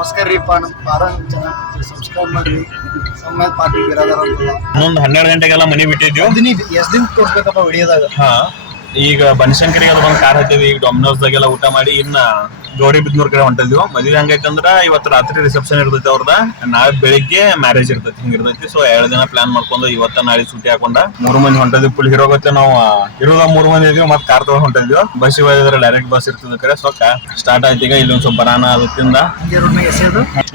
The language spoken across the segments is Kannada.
ನಮಸ್ಕಾರ ರೀಪ್ಪ. ನಮ್ಮ ಪಾರನ್ ಚೆನ್ನಾಗಿ ಸಬ್ಸ್ಕ್ರೈಬ್ ಮಾಡಿ ಸಮ್ಮೇತ್ ಪಾಟೀಲ್ ಬಿರಾದಾರ ಅಂತಲ್ಲ. ಇನ್ನೊಂದು 12 ಗಂಟೆಗೆಲ್ಲ ಮನೆ ಬಿಟ್ಟಿದ್ವಿ. ಎಷ್ಟು ದಿನ ಕೊಡ್ಬೇಕಪ್ಪ ವಿಡಿಯೋದಾಗ. ಹಾ, ಈಗ ಬನಶಂಕರಿಗೆ ಒಂದು ಕಾರ್ ಹತ್ತಿದ್ವಿ. ಈಗ ಡಾಮಿನೋಸ್ದಾಗೆಲ್ಲ ಊಟ ಮಾಡಿ ಇನ್ನ ಗೌರಿಬಿದನೂರ್ ಕಡೆ ಹೊಂಟಿದ್ವಿ. ಮದ್ವೆ ಹಂಗೈತಂದ್ರ ಇವತ್ತು ರಾತ್ರಿ ರಿಸೆಪ್ಷನ್ ಇರ್ತೈತಿ ಅವ್ರದ, ನಾಳೆ ಬೆಳಿಗ್ಗೆ ಮ್ಯಾರೇಜ್ ಇರ್ತೈತಿ. ಹಿಂಗಿರ್ತೈತಿ. ಸೊ 2 ದಿನ ಪ್ಲಾನ್ ಮಾಡ್ಕೊಂಡು ಇವತ್ತ ನಾಳೆ ಸೂಟಿ ಹಾಕೊಂಡ 3 ಮಂದಿ ಹೊಂಟಿದ್ವಿ. ಫುಲ್ ಹೀರೋಗತ್ತೆ ನಾವು ಇರೋದ 3 ಮಂದಿ ಇದೀವಿ. ಮತ್ತೆ ಕಾರ್ ತಗೊಂಡ್ ಹೊಂಟಿದ್ವಿ. ಬಸ್ ಹೋಗಿದ್ರೆ ಡೈರೆಕ್ಟ್ ಬಸ್ ಇರ್ತದ ಕಡೆ. ಸೊ ಸ್ಟಾರ್ಟ್ ಆಯ್ತು. ಈಗ ಇಲ್ಲೊಂದ್ ಸ್ವಲ್ಪ ಬರಾನ ಅದಕ್ಕಿಂದ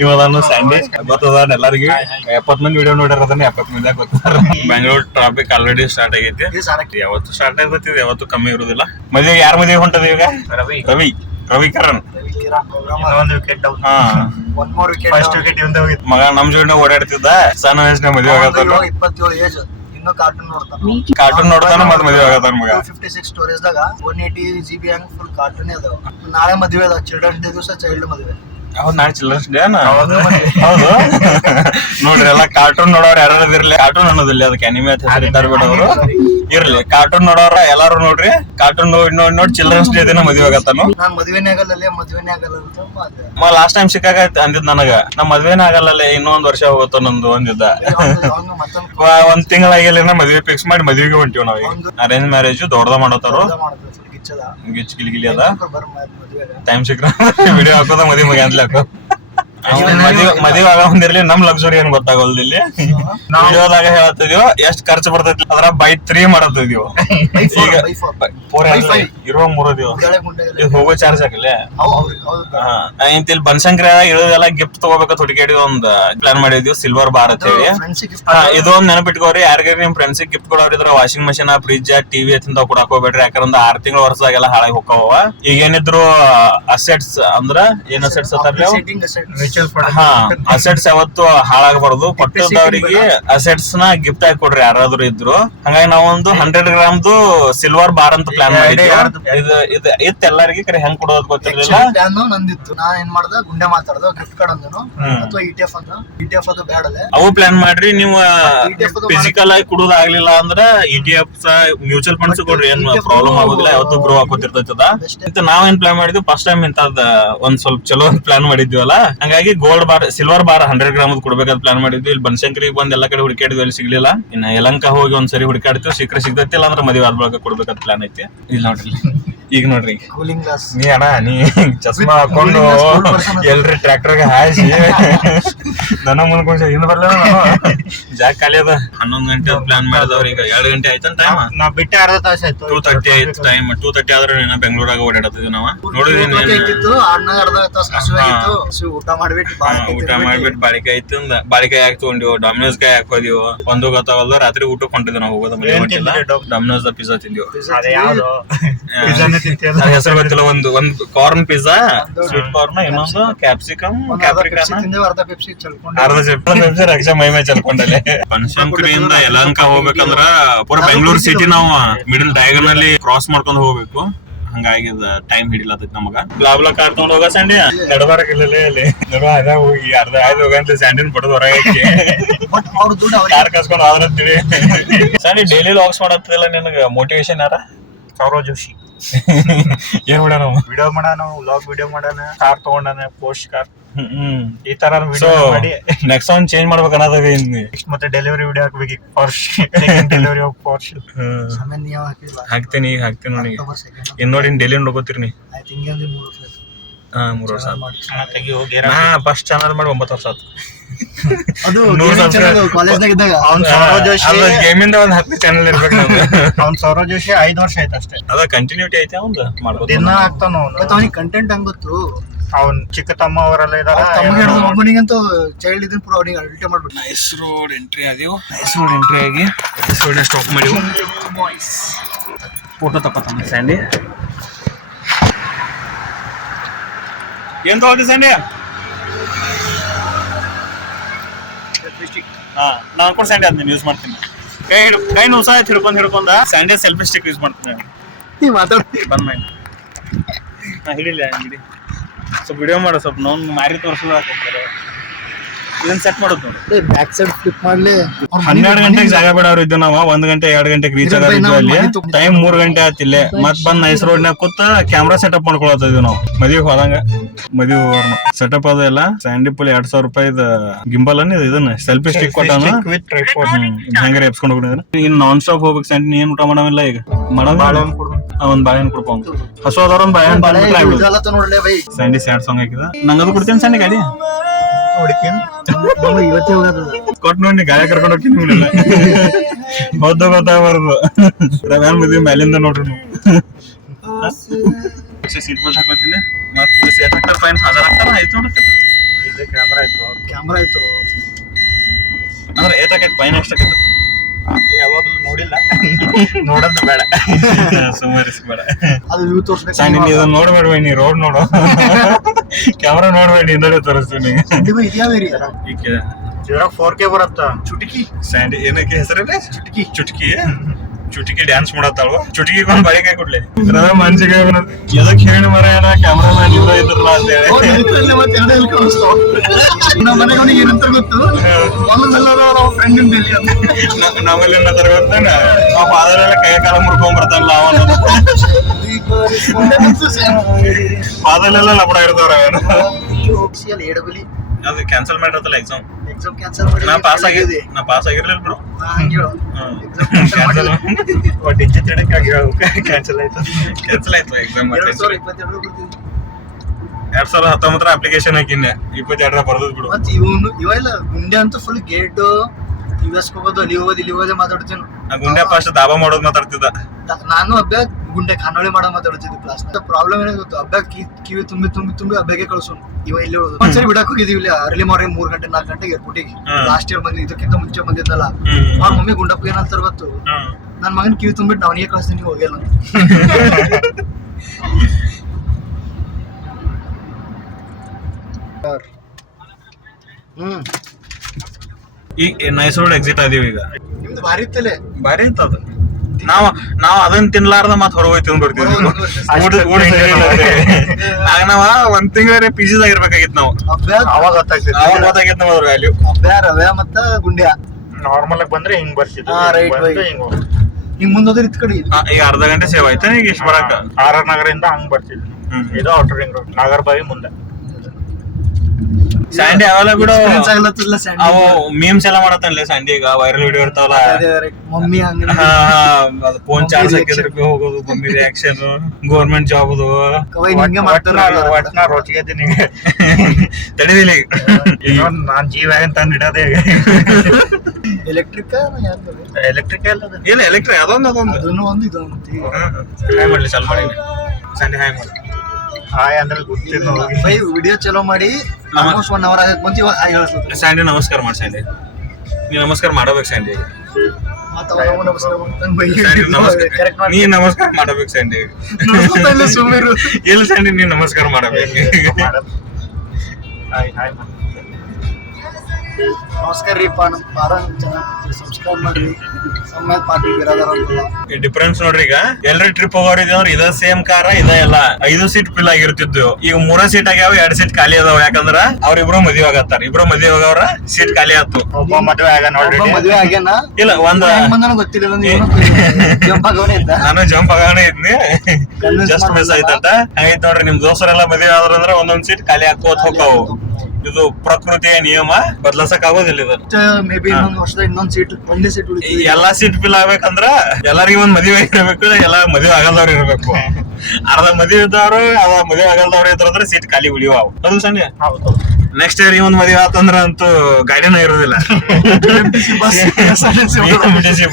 ಇವದನ್ನು ಸ್ಯಾಂಡಿ ಗೊತ್ತದ ಎಲ್ಲರಿಗೂ. 70 ಮಂದಿ ವಿಡಿಯೋ ನೋಡ್ಯಾರ, ಅದನ್ನ 70 ಮಂದಿ ಗೊತ್ತಾರ. ಬೆಂಗಳೂರು ಟ್ರಾಫಿಕ್ ಆಲ್ರೆಡಿ ಸ್ಟಾರ್ಟ್ ಆಗೈತಿ. ಯಾವತ್ತು ಸ್ಟಾರ್ಟ್ ಆಗೈತಿ, ಯಾವತ್ತು ಕಮ್ಮಿ ಇರುದಿಲ್ಲ. ಮದುವೆ ಯಾರ ಮದುವೆ ಹೊಂಟದ ಈಗ? ರವಿಕರಣ್ ಮಗ ನಮ್ ಜೋಡಿನ ಓಡಾಡ್ತಿದ್ದ. ಸಣ್ಣ ವಯಸ್ಸಿನ ಮದುವೆ ಆಗತ್ತಾನ. 27 ಏಜ್. ಇನ್ನು ಕಾರ್ಟೂನ್ ನೋಡ್ತಾನ ಮತ್ ಮದುವೆ ಆಗತ್ತಾನ ಮಗ. 256 ಸ್ಟೋರೇಜ್ ದಾಗ 180 GB ಹಂಗ ಫುಲ್ ಕಾರ್ಟೂನ್ ಅದಾವ. ನಾಳೆ ಮದುವೆ ಅದ. ಚಿಲ್ಡ್ರನ್ ಡೇ ದಿವಸ ಚೈಲ್ಡ್ ಮದುವೆ. ಹೌದ್, ನಾಳೆ ಚಿಲ್ಡ್ರನ್ಸ್ ಡೇ ಹೌದು. ನೋಡ್ರಿ, ಎಲ್ಲ ಕಾರ್ಟೂನ್ ನೋಡೋರು ಯಾರು ಇರ್ಲಿ. ಕಾರ್ಟೂನ್ ಅನ್ನೋದಿಲ್ಲ, ಅದಕ್ಕೆ ಅನಿಮೆ ಅಂತ ಹೆಸರಿಟ್ಟಾರ ಬಿಡೋರು. ಇರ್ಲಿ, ಕಾರ್ಟೂನ್ ನೋಡೋರ ಎಲ್ಲಾರು ನೋಡ್ರಿ. ಕಾರ್ಟೂನ್ ನೋಡಿ ಚಿಲ್ಡ್ರನ್ಸ್ ಡೇ ದಿನ ಮದುವೆ ಆಗತ್ತಾನು. ನಾನ್ ಮದುವೆನೇ ಆಗಲ್ಲ ಅಂತ ಲಾಸ್ಟ್ ಟೈಮ್ ಸಿಕ್ಕಾಗ ಅಂದಿದ್ ನನಗ, ನಮ್ ಮದ್ವೆನೇ ಆಗಲ್ಲ, ಇನ್ನೊಂದ್ ವರ್ಷ ಹೋಗುತ್ತ ನಂದು ಅಂದಿದ್ದ. ಒಂದ್ ತಿಂಗಳಾಗಿಲ್ಲ ಮದ್ವೆ ಫಿಕ್ಸ್ ಮಾಡಿ ಮದ್ವೆಗೆ ಹೊಂಟಿವ್ ನಾವ್. ಅರೇಂಜ್ ಮ್ಯಾರೇಜ್ ದೊಡ್ಡದ ಮಾಡತಾರು. ಗಿಚ್ ಗಿಲಿ ಅದ. ಟೈಮ್ ಸಿಕ್ಕ್ರ ವಿಡಿಯೋ ಹಾಕೋದ ಮದ್ವೆ ಮಗ ಅಂತ ಹಾಕೋ. ಮದುವೆ ಆಗ ಹೊಂದಿರ್ಲಿ, ನಮ್ ಲಕ್ಸುರಿ ಏನ್ ಗೊತ್ತಾಗೋಲ್ದ. ಇಲ್ಲಿ ವಿಡಿಯೋದಾಗ ಹೇಳ್ತಿದ್ಯೋ ಎಷ್ಟ್ ಖರ್ಚು ಬರ್ತೈತಿ, ಅದ್ರ ಬೈ 3 ಮಾಡತ್ತಿದ್ಯೋ. ಈಗ 4 ಇರುವ 3 ದಿವಸ ಹೋಗೋ ಚಾರ್ಜ್ ಆಗಿಲ್ಲ. ಇಲ್ಲಿ ಬನಶಂಕರಿ ಇರೋದೆಲ್ಲ ಗಿಫ್ಟ್ ತಗೋಬೇಕಂತ ಹುಡುಕಾಡಿ ಒಂದ್ ಪ್ಲಾನ್ ಮಾಡಿದ್ವಿ. ಸಿಲ್ವರ್ ಬಾರ್ ಅಂತ ಹೇಳಿ. ಇದೊಂದ್ ನೆನಪಿಟ್ಕೋರಿ, ಯಾರಿಗಾರ ನಿಮ್ ಫ್ರೆಂಡ್ಸ್ ಗಿಫ್ಟ್ ಕೊಡೋರಿದ್ರ ವಾಷಿಂಗ್ ಮಷೀನ್, ಫ್ರಿಜ್, ಟಿವಿ ಅಂತ ಕೊಡಕ್ ಹೋಗ್ಬೇಡ್ರಿ. ಯಾಕಂದ್ರೆ 6 ತಿಂಗಳ ವರ್ಷದಾಗೆಲ್ಲ ಹಾಳಾಗಿ ಹೋಗ್ತಾವ. ಈಗ ಏನಿದ್ರು ಅಸೆಟ್ಸ್ ಅಂದ್ರ ಏನ್ ಅಸೆಟ್ಸ್ ಅಂತಾರ, ಅಸೆಟ್ಸ್ ಯಾವತ್ತು ಹಾಳಾಗಬಾರ್ದು. ಕೊಟ್ಟದವರಿಗೆ ಅಸೆಟ್ಸ್ ನ ಗಿಫ್ಟ್ ಆಗಿ ಕೊಡ್ರಿ ಯಾರಾದ್ರೂ ಇದ್ರು. ಹಂಗಾಗಿ ನಾವೊಂದು 100 ಗ್ರಾಮ್ದು ಸಿಲ್ವರ್ ಬಾರ್ ಅಂತ ಪ್ಲಾನ್ ಮಾಡಿದ್ವಿ. ಇತ್ತು ಎಲ್ಲರಿಗೆ ಕರೆ ಹೆಂಗ್ ಕೊಡೋದ್ ಗೊತ್ತಿರ್ಲಿಲ್ಲ. ನಂದಿತ್ತು. ನಾನ್ ಏನ್ ಮಾಡ್ದ, ಗುಂಡೆ ಮಾತಾಡ್ದ ಗಿಫ್ಟ್ ಕಾರ್ಡ್ ಅಂದನು ಅಥವಾ ETF ಅಂತ. ETF ಅದು ಬೇಡಲೆ. ಅವು ಪ್ಲಾನ್ ಮಾಡ್ರಿ. ನೀವು ಫಿಸಿಕಲ್ ಆಗಿ ಕುಡುದ್ ಆಗ್ಲಿಲ್ಲ ಅಂದ್ರ ETF ಮ್ಯೂಚುವಲ್ ಫಂಡ್ಸ್ ಕೊಡ್ರಿ, ಏನ್ ಪ್ರಾಬ್ಲಮ್ ಆಗೋದಿಲ್ಲ. ಯಾವತ್ತು ಗ್ರೋ ಆಗೋತಿರ್ತೈತದ. ನಾವೇನ್ ಪ್ಲಾನ್ ಮಾಡಿದ್ವಿ, ಫಸ್ಟ್ ಟೈಮ್ ಇಂತದ್ ಒಂದ್ ಸ್ವಲ್ಪ ಚಲೋ ಪ್ಲಾನ್ ಮಾಡಿದ್ವಲ್ಲ. ಹಂಗಾಗಿ gold bar, silver bar 100 gram ಕೊಡ್ಬೇಕಂತ ಪ್ಲಾನ್ ಮಾಡಿದ್ವಿ. ಇಲ್ಲಿ ಬನಶಂಕರಿಗೆ ಬಂದ್ ಎಲ್ಲಾ ಕಡೆ ಹುಡುಕಾಡಿದ್ವಿ, ಅಲ್ಲಿ ಸಿಗ್ಲಿಲ್ಲ. ಇನ್ನ ಯಲಂಕ ಹೋಗಿ ಒಂದ್ಸರಿ ಹುಡುಕಾಡ್ತೀವಿ, ಸಿಗ್ತೈತಿ. ಇಲ್ಲ ಅಂದ್ರೆ ಮದುವೆ ಆದ್ಬಳಕ ಕೊಡ್ಬೇಕಂತ ಪ್ಲಾನ್ ಐತಿ. ಇಲ್ಲಿ ನೋಡ್ರಿ, ಈಗ ನೋಡ್ರಿ ಕೂಲಿಂಗ್ ಗ್ಲಾಸ್. ನೀ ಚಸ್ಮಾ ಹಾಕೊಂಡು ಎಲ್ರಿ ಟ್ರ್ಯಾಕ್ಟರ್ಗೆ ಹಾಯಿಸಿ ನನ್ನ ಮುಂದ್ಕೊಂಡ್ ಇನ್ನು ಬರ್ಲ ಜಾಕ್ ಖಾಲಿ ಅದ. 11 ಗಂಟೆ ಪ್ಲಾನ್ ಮಾಡಿದವ್ರ. ಈಗ 2 ಗಂಟೆ ಆಯ್ತು ಟೈಮ್. ನಾವ್ ಬಿಟ್ಟೆ ಅರ್ಧ ತಾಸ ಆಯ್ತು. 2:30 ಆಯ್ತು ಟೈಮ್. 2:30 ಆದ್ರೆ ಬೆಂಗಳೂರಾಗ ಓಡಾಡತ್ತಿದ್ವಿ ನಾವು. ನೋಡಿದೀನಿ ಊಟ ಮಾಡ್ಬಿಟ್ಟು ಬಾಳಿಕಾಯಿ ಆಯ್ತು. ಬಾಳಿಕಾಯಿ ಹಾಕಿ ತಗೊಂಡಿವ್, ಡಾಮಿನೋಸ್ ಕಾಯಿ ಹಾಕೋದಿವ್. ಒಂದು ಗೊತ್ತಾಗಲ್ದು. ರಾತ್ರಿ ಊಟಕ್ಕೆ ಹೊಂಟಿದ್ವಿ ನಾವು. ಹೋಗೋದ ಡಾಮಿನೋಸ್ ಪಿಜ್ಜಾ ತಿಂದಿವ್. ಹೆಸರು ಗೊತ್ತಿಲ್ಲ. ಒಂದು ಕಾರ್ನ್ ಪಿಜ್ಜಾ, ಸ್ವೀಟ್ ಕಾರ್ನ್, ಇನ್ನೊಂದು ಕ್ಯಾಪ್ಸಿಕಮ್, ಅರ್ಧ ಪೆಪ್ಸಿ ರಕ್ಷಾ ಮೈಮೆ ಚಲ್ಕೊಂಡಲ್ಲಿ. ಬನಶಂಕರಿಯಿಂದ ಯಲಹಂಕ ಹೋಗ್ಬೇಕಂದ್ರ ಪೂರ ಬೆಂಗಳೂರು ಸಿಟಿ ನಾವು ಮಿಡಲ್ ಡಯಾಗನಲ್ಲಿ ಕ್ರಾಸ್ ಮಾಡ್ಕೊಂಡ್ ಹೋಗ್ಬೇಕು. ಹಂಗಾಗಿ ಟೈಮ್ ಹಿಡಿಲತ್ತೈತಿ ನಮಗ. ಬ್ಲಾಬ್ಲಾ ಕಾರ್ ತಗೊಂಡ್ ಹೋಗ ಸಂಡಿ ನಡಬಾರಕ್ ಇಲ್ಲಲೇ ಅಲ್ಲಿ ನಡ ಹೋಗಿ ಅರ್ಧ ಆಯ್ತು ಹೋಗಂತ ಸ್ಯಾಂಡಿನ್ ಪಡೋದ್ ಹೊರಗೆ ಕಾರ್ ಕಸ್ಕೊಂಡ್ ಆದ್ರ ತಿಳಿ. ಸಂಡಿ ಡೈಲಿ ಲಾಗ್ಸ್ ಮಾಡತ್ತಿಲ್ಲ. ನಿನಗ ಮೋಟಿವೇಶನ್ ಯಾರ? ಸೌರವ್ ಜೋಶಿ. ಏನ್ ಮಾಡ್ಯಾನ? ವಿಡಿಯೋ ಮಾಡಾನ, ವ್ಲಾಗ್ ವಿಡಿಯೋ ಮಾಡಾನ, ಕಾರ್ ತಗೊಂಡಾನ, ಪೋಸ್ಟ್ ಕಾರ್. ಈ ತರ ಮಾಡಿ ನೆಕ್ಸ್ಟ್ ಒಂದು ಚೇಂಜ್ ಮಾಡ್ಬೇಕು ಅನ್ನೋದಾಗ. ಮತ್ತೆ ಡೆಲಿವರಿ ವಿಡಿಯೋ ಹಾಕ್ಬೇಕು. ಡೆಲಿವರಿ ಹಾಕ್ತೀನಿ ನೋಡಿ. ಇನ್ ನೋಡಿ ಡೆಲಿ ನೋಡ್ಕೋತೀರಿ ನೀ. 3 ವರ್ಷ ಫಸ್ಟ್ ಚಾನಲ್ ಮಾಡಿ 9 ವರ್ಷ ಆಯ್ತು. ಗೇಮಿಂದ ಒಂದ್ 10 ಚಾನಲ್ ಇರ್ಬೇಕು. ಅವ್ನ್ ಸೌರವ್ ಜೋಶಿ 5 ವರ್ಷ ಆಯ್ತು ಅಷ್ಟೇ. ಅದ ಕಂಟಿನ್ಯೂಟಿ ಐತೆ ಅವ್ನು ಮಾಡ್ಬೋದು. ದಿನ ಆಗ್ತಾನ ಕಂಟೆಂಟ್ ಹಂಗ್ ಗೊತ್ತು. ಅವ್ನ್ ಚಿಕ್ಕ ತಮ್ಮ ಅವರೆಲ್ಲ ಇದಾರೆ. ಒಬ್ಬನಿಗಂತೂ ಚೈಲ್ಡ್ ಇದನ್ ಪೂರ ಅವ್ನಿಗೆ ಅಲ್ಟೆ ಮಾಡ್ಬಿಟ್ಟು ನೈಸ್ ರೋಡ್ ಎಂಟ್ರಿ ಆದಿವು. ನೈಸ್ ರೋಡ್ ಎಂಟ್ರಿ ಆಗಿ ನೈಸ್ ರೋಡ್ ಸ್ಟಾಪ್ ಮಾಡಿವು. ಫೋಟೋ ತಪ್ಪತ್ತ ಸ್ಯಾಂಡಿ. ಏನ್ ತಗೋತಿ ಸ್ಯಾಂಡಿ? ನಾನು ಕೂಡ ಸ್ಯಾಂಡಿ ಅದನ್ನ ಯೂಸ್ ಮಾಡ್ತೀನಿ. ಕೈ ನೋಸ ಹಿಡ್ಕೊಂಡ ಸ್ಯಾಂಡಿ ಸೆಲ್ಫಿ ಸ್ಟಿಕ್ ಯೂಸ್ ಮಾಡ್ತೀನಿ. ಮಾತಾಡ್ತೀನಿ ಬಂದ್ ಮಾಡಿ ಹಿಡಿಲ್ಲ ಹಿಡಿ. ಸ್ವಲ್ಪ ವಿಡಿಯೋ ಮಾಡೋ, ಸ್ವಲ್ಪ ನೋವು ಮಾರಿ ತೋರಿಸೋದು ಹಾಕೋತಾರೆ. ಇದನ್ನ ಸೆಟ್ ಮಾಡೋದು ನೋಡಿ. ಬ್ಯಾಕ್ ಸೈಡ್ ಫ್ಲಿಪ್ ಮಾಡ್ಲಿ 12 ಗಂಟೆಗೆ ಜಾಗ ಬಿಡೋರು ಇದ್ದು ನಾವು 1 ಗಂಟೆ 2 ಗಂಟೆಗೆ ರೀಚ್ ಆಗೋದು ಅಲ್ಲಿ. ಟೈಮ್ 3 ಗಂಟೆ ಆತಿಲ್ಲ. ಮತ್ ಬಂದ್ ನೈಸ್ ರೋಡ್ನಾಗ ಕೂತ ಕ್ಯಾಮ್ರಾ ಸೆಟಪ್ ಮಾಡ್ಕೊಳತ್ತಿದ್ವಿ ನಾವು ಮದ್ವಿಗೆ ಹೋದಂಗ. ಮದ್ವಿ ಹೋಗೋರ್ನು ಸೆಟಪ್ ಅದು ಎಲ್ಲ ಸ್ಯಾಂಡಿ ಪುಲ್ 2000 ರೂಪಾಯಿದ ಗಿಂಬಲ್ ಅನ್ನ ಇದನ್ನ ಸೆಲ್ಫಿ ಸ್ಟಿಕ್ ಕೊಟ್ಟಾನ. ಹೆಂಗಾರ ಎಪ್ಸ್ಕೊಂಡು ಹೋಗಿದ್ರೆ ಇನ್ ನಾನ್ ಸ್ಟಾಪ್ ಹೋಗ್ಬೇಕು. ಸ್ಯಾಂಡಿ ನೀ ಏನ್ ಊಟ ಮಾಡಮಿಲ್ಲ ಈಗ ಒಂದ್ ಬಾಳೆಹಣ್ಣು ಕೊಡ್ಕೊಂಡು ಹಸು ಅದಾರ ಒಂದ್ ಬಾಳೆಹಣ್ಣು ನೋಡ್ಲೆ ಬೈ. ಸ್ಯಾಂಡಿ ಸ್ಯಾಡ್ ಸಾಂಗ್ ಹಾಕಿದ ನಂಗದು ಕೊಡ್ತೇನೆ ಸ್ಯಾಂಡಿ ಗಾಡಿ ಇವತ್ತೇ ಹೋಗೋದು ಕೊಟ್ಟು ನೋಡಿ ಗಾಳಿ ಕರ್ಕೊಂಡು ಹೋಗ್ತೀನಿ ನಿಮ್ಗೆಲ್ಲ ಹೋದ ಗೊತ್ತಾಗಬಾರ್ದು. ರವ್ಯಾನ್ ಮದ್ವಿ ಮ್ಯಾಲಿಂದ ನೋಡ್ರಿ ನೀವು. ಸೀಟ್ ಬೆಲ್ಟ್ ಹಾಕೋತೀನಿ ಮತ್ತೆ ಫೈನ್ 1000 ಹಾಕ್ತಾರ ಆಯ್ತು ನೋಡ್ರಿ. ಕ್ಯಾಮ್ರಾ ಆಯ್ತು ಅಂದ್ರೆ ಏಟಾಕೈತಿ ಫೈನ್ ಎಷ್ಟಾಕೈತಿ ಯಾವಾಗ್ಲೂ ನೋಡಿಲ್ಲ. ನೋಡೋದು ಬೇಡ, ಸುಮಾರು ಬೇಡ. ಅದು ವ್ಯೂ ತೋರಿಸ್ಬೇಕು. ಸ್ಯಾಂಡಿ ನೀ ಇದನ್ನ ನೋಡ್ಬೇಡ್ಬೇಡಿ, ನೀ ರೋಡ್ ನೋಡು, ಕ್ಯಾಮ್ರಾ ನೋಡ್ಬೇಡಿ, ಹಿಂದೆ ತೋರಿಸ್ತೀನಿ. ಈಗ 4K ಬರತ್ತ ಚುಟುಕಿ ಸ್ಯಾಂಡಿ ಏನಕ್ಕೆ ಹೆಸರೇ ಚುಟುಕಿ ಚುಟುಕಿ ಡ್ಯಾನ್ಸ್ ಮಾಡತ್ತಾಳು. ಚುಟುಕಿಗೆ ಒಂದ್ ಬಾಳಿಕಾಯಿ ಕೊಡ್ಲಿ ರವೆ ಮನ್ಸಿಗೆ ಎದಕ್ ಹೇಳಿ ಮರ ಏನ ಕ್ಯಾಮ್ರಾ ಮ್ಯಾನ್ ಇವ್ರ ಇದ್ರಲ್ಲ ಅಂತ ಹೇಳಿ ನಮ್ಮ ಮನೆಗೆ ಅವನಿಗೆ ಏನಂತ ಗೊತ್ತು, ಫ್ರೆಂಡ್ ನಮ್ಮಲ್ಲಿ ಏನಂತಾರ ಗೊತ್ತಾನ ಆ ಪಾದರೆಲ್ಲ ಕೈ ಕಾಲ ಮುರ್ಕೊಂಡ್ ಬರ್ತಾನಲ್ಲ ಅವನು. ಪಾದಲೆಲ್ಲ ಲಪಡ ಇರ್ತಾರ ಎಡಬಲಿ ಅದು ಕ್ಯಾನ್ಸಲ್ ಮಾಡಿರತ್ತಲ್ಲ ಎಕ್ಸಾಮ್ ಕ್ಯಾನ್ಸಲ್ ಮಾಡಿ ನಾ ಪಾಸ್ ಆಗಿರ್ಲಿಲ್ಲ ಬಿಡು. ಕ್ಯಾನ್ಸಲ್ ಆಯ್ತು ಎಕ್ಸಾಮ್ 2019 ಅಪ್ಲಿಕೇಶನ್ ಹಾಕಿನ್ನೆ 22 ಬರ್ದದ್ ಬಿಡು. ಮತ್ ಇವೆಲ್ಲ ಗುಂಡೆ ಅಂತ ಫುಲ್ ಗೇಟ್ ಯುಎಸ್ ಹೋಗೋದು ಅಲ್ಲಿ ಹೋಗೋದು ಇಲ್ಲಿ ಹೋಗೋದೇ ಮಾತಾಡ್ತೇನೆ. ಆ ಗುಂಡೆ ಫಸ್ಟ್ ದಾಬಾ ಮಾಡೋದ್ ಮಾತಾಡ್ತಿದ್ದ. ನಾನು ಅಭ್ಯಾಗ ಗುಂಡೆ ಖಾನಾವಳಿ ಮಾಡೋ ಮಾತಾಡ್ತಿದ್ದೆ ಕ್ಲಾಸ್. ಪ್ರಾಬ್ಲಮ್ ಏನಾಗ ಗೊತ್ತು, ಅಭ್ಯಾಗ ಕಿವಿ ತುಂಬಿ ಅಭ್ಯಾಗೆ ಕಳ್ಸೋನು. ಇವ ಇಲ್ಲಿ ಹೋಗೋದು ಒಂದ್ಸರಿ ಬಿಡಕ್ ಹೋಗಿದೀವಿ ಇಲ್ಲಿ ಅರ್ಲಿ ಮಾರ್ನಿಂಗ್ 3 ಗಂಟೆ 4 ಗಂಟೆಗೆ ಏರ್ಪೋರ್ಟಿಗೆ. ಲಾಸ್ಟ್ ಇಯರ್ ಬಂದಿದ್ದು, ಇದಕ್ಕಿಂತ ಮುಂಚೆ ಬಂದಿದ್ದಲ್ಲ. ಅವ್ರ ಮಮ್ಮಿ ಗುಂಡಪ್ಪ ಏನಂತಾರ ಗೊತ್ತು, ನನ್ ಮಗನ್ ಕಿವಿ ತುಂಬಿಟ್ಟು ಅವನಿಗೆ ಕಳಿಸ್ತೀನಿ ಹೋಗಿಲ್ಲ. ಈಗ ನೈಸ್ ರೋಡ್ ಎಕ್ಸಿಟ್ ಅದೀವಿ. ಈಗ ನಿಮ್ದು ಭಾರಿ ಇತ್ತಲೆ, ಬಾರಿ ಇತ್ತು ಅದು. ನಾವ್ ಅದನ್ನ ತಿನ್ಲಾರ್ದ ಮತ್ ಹೊರಗೆ ಹೋಗಿ ತಿಂದ್ಬಿಡ್ತೀವಿ. ಆಗ ನಾವ 1 ತಿಂಗಳ ಪಿಜಿದಾಗ ಇರ್ಬೇಕಾಗಿತ್ತು ನಾವು. ಅವಾಗ ಗೊತ್ತಾಗ್ತಿತ್ತು ಗೊತ್ತಾಗಿತ್ತು ನಮ್ ಅದ್ರ ವ್ಯಾಲ್ಯೂ. ಅಭ್ಯಾ ರವ್ಯಾ ಮತ್ತ ಗುಂಡ್ಯಾ ನಾರ್ಮಲ್ ಆಗಿ ಬಂದ್ರೆ ಹಿಂಗ್ ಬರ್ತಿತ್ತು. ಹಿಂಗ್ ಮುಂದೋದ್ರೆ ಇತ್ ಕಡೆ ಈಗ ಅರ್ಧ ಗಂಟೆ ಸೇವ್ ಆಯ್ತಾ ಈಗ ಇಷ್ಟ ಬರಾಕ. RR ನಗರದಿಂದ ಹಂಗ್ ಬರ್ತಿದ್ವಿ. ಇದು ಔಟರ್ ರಿಂಗ್ ರೋಡ್ ನಾಗರಬಾವಿ ಮುಂದೆ. ಸ್ಯಾಂಡಿ ಅವೆಲ್ಲ ಬಿಡು, ಆಗ್ಲತ್ತಿಲ್ಲ ಸ್ಯಾಂಡಿ. ಅವು ಮೀಮ್ಸ್ ಎಲ್ಲ ಮಾಡತ್ತಲ್ಲ ಸ್ಯಾಂಡಿ. ಈಗ ವೈರಲ್ ವಿಡಿಯೋ ಇರ್ತಾವಲ್ಲ, ಮಮ್ಮಿ ಹಂಗ ಫೋನ್ ಚಾರ್ಜ್ ಹಾಕಿದ್ರೆ ಹೋಗೋದು, ಮಮ್ಮಿ ರಿಯಾಕ್ಷನ್, ಗೌರ್ಮೆಂಟ್ ಜಾಬ್ ಅದು ಹಿಂಗೆ ಮಾಡ್ತಾರ. ರೋಚಿಗೆ ತಡಿದಿಲ್ಲ ಈಗ ನಾನ್ ಜೀವ್ಯಾಗನ್ ತಂದ್ ಇಡೋದೇ ಎಲೆಕ್ಟ್ರಿಕ್ ಎಲೆಕ್ಟ್ರಿಕ್ ಇಲ್ಲ ಎಲೆಕ್ಟ್ರಿಕ್ ಅದೊಂದು ಅದನ್ನು ಒಂದು ಇದೊಂದು ಹಾಯ್ ಮಾಡ್ಲಿ ಚಾಲು ಮಾಡಿ ಸ್ಯಾಂಡಿ ಹಾಯ್ ಮಾಡಿ. ಹಾಯ್ ಅಂದ್ರೆ ಗೊತ್ತಿಲ್ಲ. ಬೈ ವಿಡಿಯೋ ಚಲೋ ಮಾಡಿ ಆಲ್ಮೋಸ್ಟ್ 1 ಅವರ್ ಆಗಕ್ ಬಂತು. ಇವಾಗ ಹಾಯ್ ಹೇಳ್ತೀನಿ ಸ್ಯಾಂಡಿ ನಮಸ್ಕಾರ ಮಾಡಿ. ಸ್ಯಾಂಡಿ ನೀ ನಮಸ್ಕಾರ ಮಾಡಬೇಕು ಸ್ಯಾಂಡಿ. ನೀ ನಮಸ್ಕಾರ ಮಾಡಬೇಕು ಸ್ಯಾಂಡಿ. ಇಲ್ಲ ಸ್ಯಾಂಡಿ ನೀ ನಮಸ್ಕಾರ ಮಾಡಬೇಕು. ನಮಸ್ಕಾರ ರೀಪ್ಪ, ನಮ್ಮ ಪಾರನ್ ಚೆನ್ನಾಗಿ ಸಬ್ಸ್ಕ್ರೈಬ್ ಮಾಡ್ರಿ. ಸಮ್ಮೇತ್ ಪಾಟೀಲ್ ಬಿರಾದರ್ ಅಂತಲ್ಲ ಡಿಫರೆನ್ಸ್ ನೋಡ್ರಿ. ಈಗ ಎಲ್ರಿ ಟ್ರಿಪ್ ಹೋಗೋರಿದ್ರೆ ಇದ ಸೇಮ್ ಕಾರ ಇದ ಎಲ್ಲ 5 ಸೀಟ್ ಫಿಲ್ ಆಗಿರ್ತಿದ್ವು. ಈಗ 3 ಸೀಟ್ ಆಗ್ಯಾವ, 2 ಸೀಟ್ ಖಾಲಿ ಅದಾವ. ಯಾಕಂದ್ರ ಅವ್ರಿಬ್ರು ಮದ್ವೆ ಆಗತ್ತಾರ. ಇಬ್ರು ಮದ್ವೆ ಹೋಗವ್ರ, ಸೀಟ್ ಖಾಲಿ ಆತು. ಒಬ್ಬ ಮದ್ವೆ ಆಗ ನೋಡ್ರಿ, ಮದ್ವೆ ಆಗ್ಯಾನ ಇಲ್ಲ ಒಂದ್ ಗೊತ್ತಿಲ್ಲ. ಜಂಪ್ ಆಗವನೇ ಇದ್ದ, ನಾನು ಜಂಪ್ ಆಗಾನೇ ಇದ್ನಿ. ಜಸ್ಟ್ ಮಿಸ್ ಆಯ್ತಂತ. ಹಂಗೈತ್ ನೋಡ್ರಿ, ನಿಮ್ ದೋಸ್ತರೆಲ್ಲ ಮದ್ವೆ ಆದ್ರಂದ್ರ ಒಂದೊಂದ್ ಸೀಟ್ ಖಾಲಿ ಹಾಕೋತ್ ಹೋಗ್ತಾವು. ಇದು ಪ್ರಕೃತಿಯ ನಿಯಮ, ಬದಲಾಸಕ್ ಆಗೋದಿಲ್ಲ ಇದು. ಮೇ ಬಿ ಇನ್ನೊಂದ್ ವರ್ಷದ ಇನ್ನೊಂದ್ ಸೀಟ್ ಒಂದೇ ಸೀಟ್ ಉಳಿತೀವಿ. ಎಲ್ಲಾ ಸೀಟ್ ಫಿಲ್ ಆಗ್ಬೇಕಂದ್ರ ಎಲ್ಲರಿಗೂ ಒಂದ್ ಮದ್ವೆ ಇರ್ಬೇಕು, ಎಲ್ಲಾ ಮದ್ವೆ ಆಗಲ್ದವ್ರು ಇರ್ಬೇಕು. ಅರ್ಧ ಮದ್ವೆ ಇದ್ದವ್ರು ಅರ್ಧ ಮದ್ವೆ ಆಗಲ್ದವ್ರು ಇದ್ರಂದ್ರೆ ಸೀಟ್ ಖಾಲಿ ಉಳಿಯುವ. ಅದು ಸಣ್ಣ ನೆಕ್ಸ್ಟ್ ಇಯರ್ ಒಂದ್ ಮದ್ವೆ ಆತಂದ್ರ ಅಂತೂ ಗಾಡಿನ ಇರೋದಿಲ್ಲ.